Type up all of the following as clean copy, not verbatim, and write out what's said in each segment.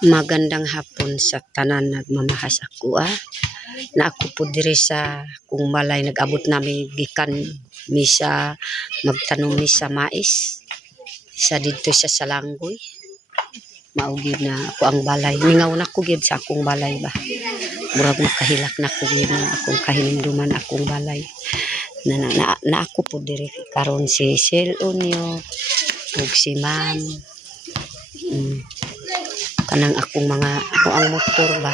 Magandang hapon sa tanan nagmamahas ako na ako po diri sa kung malay nag-abot namin gikan mi sa magtanom mi sa mais sa didto sa Salanggoy. Maugid na ako ang balay, mingaw na ko gid sa akong balay ba, murag makahilak na ko gid na akong kahinumduman akong balay na ako po diri karon si Sel Unyo ug si Ma'am. Kanang akong mga ako ang motor ba.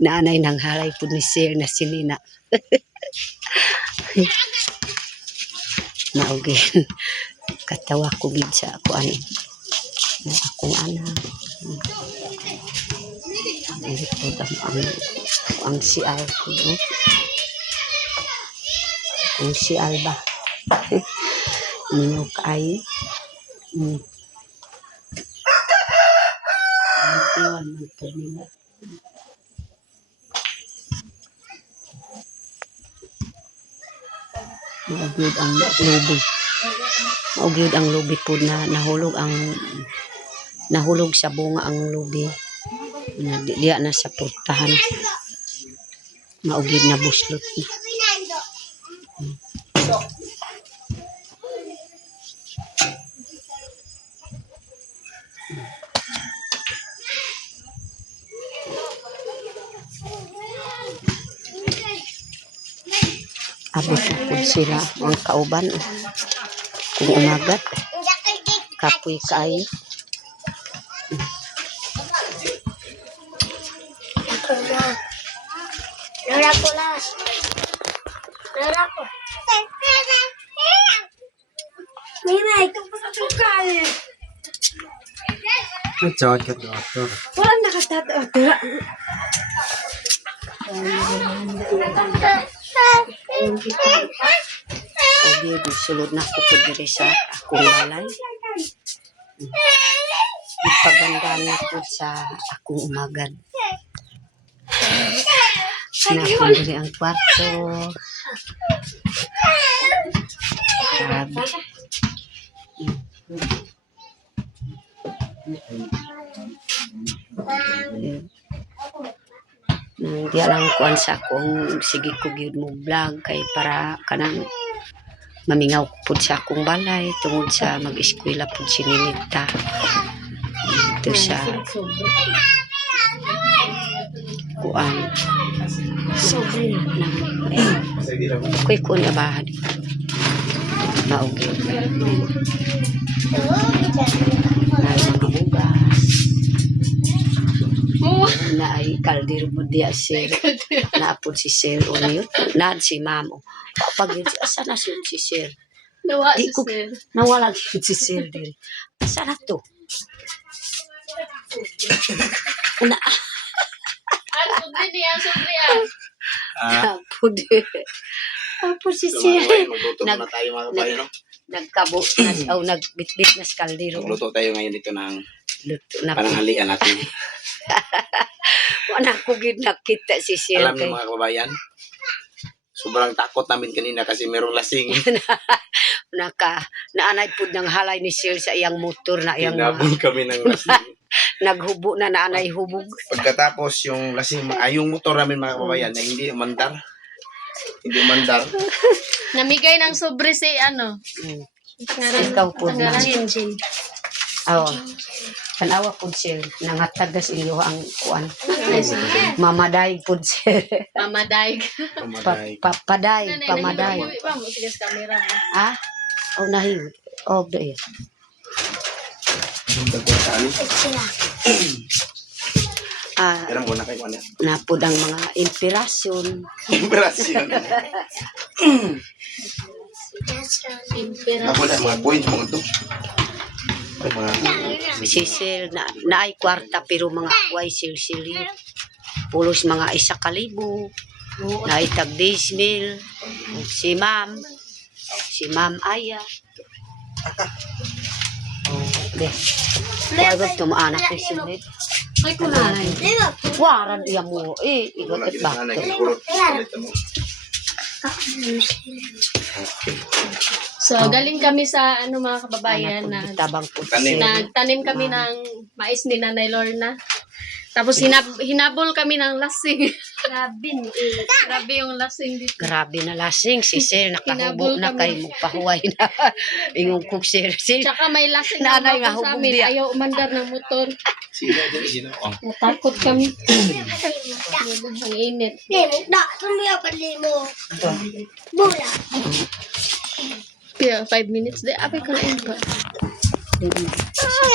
Naanay nang halay po ni Sir na sinina. Maugin. Katawa ko gid sa ako ani. Na akong anak. Ito ang si Al ko. Ang si Alba. Minyo kay. Ayun, nila. Maugid ang lubi. Maugid ang lubi po na nahulog sa bunga ang lubi. Diya na sa purtahan. Maugid na buslot na. Abot po sila ang kauban kung umagat kapoy kay Lola ko las. Lola ko. Mira, ito pa sa tukal. Nagtsawad ka to, Arthur. Wala nakatato. Ogi sulod na ko po diri sa akong balay. Ipaganda na po sa akong umagad. Na ako diri ang kwarto. Grabe. Di lang kuan sa akong sige ko gyud mo vlog kay para kanang mamingaw pud sa akong balay tungod sa mag-eskwela pud si Ninita. Ito sa kuan sobre na kuy kun abahan maugid na ay kaldero po diya sir naapod si Sir Unyo na si Ma'am pag asa na si Sir Nawa di si ko Sir. nawala gyud si Sir diri asa na to na apod apod si Sir Magluto muna tayo mga kabayan, no? nagkabo na o nagbitbit na sa kaldero Magluto tayo ngayon dito ng luto na po. pananghalian natin. Wala ko gid nakita si Sir Alam kay niyo mga kababayan, sobrang takot namin kanina kasi merong lasing. naanay pud ng halay ni Sir sa iyang motor na iyang Hinabol kami ng lasing. naghubo na naanay hubog. Pagkatapos yung lasing, yung motor namin mga kababayan na hindi umandar. Hindi umandar. Namigay ng sobre si ano. Ikaw po na. Jinjin. Oh. Tanawa pud Sir nangatagas inyo ang kuan. Mamaday pud Sir. Mamaday. Pamaday. Pamaday. Iba mo sige sa camera. Ah? Oh nahi. Oh de. Ah, Alam mo na kayo ano. napod ang mga inspirasyon. Operasyon. Ako na mga point mo ito. Mga Si Sir naay kwarta pero mga way silsili. Pulos mga 1,000. Naay tag 10,000. Si Ma'am Aya. Oh, de. Wag tumaana ko sulit. Ay kunay. Waran iya mo igot ba. Wala, So, galing kami sa mga kababayan na tabang po Tanim. nagtanim kami ng mais ni Nanay Lorna. Tapos hinabol kami ng lasing. Grabe yung lasing dito. Grabe na lasing si sir nakahubo Hinabol na kami. kay magpahuway na ingong cook sir Tsaka may lasing Nanay na nga, ako sa hubog amin. diya. Ayaw umandar ng motor. Sino? Natakot kami. Ang init. Kaya 5 minutes. Di, apay ka na yun ba?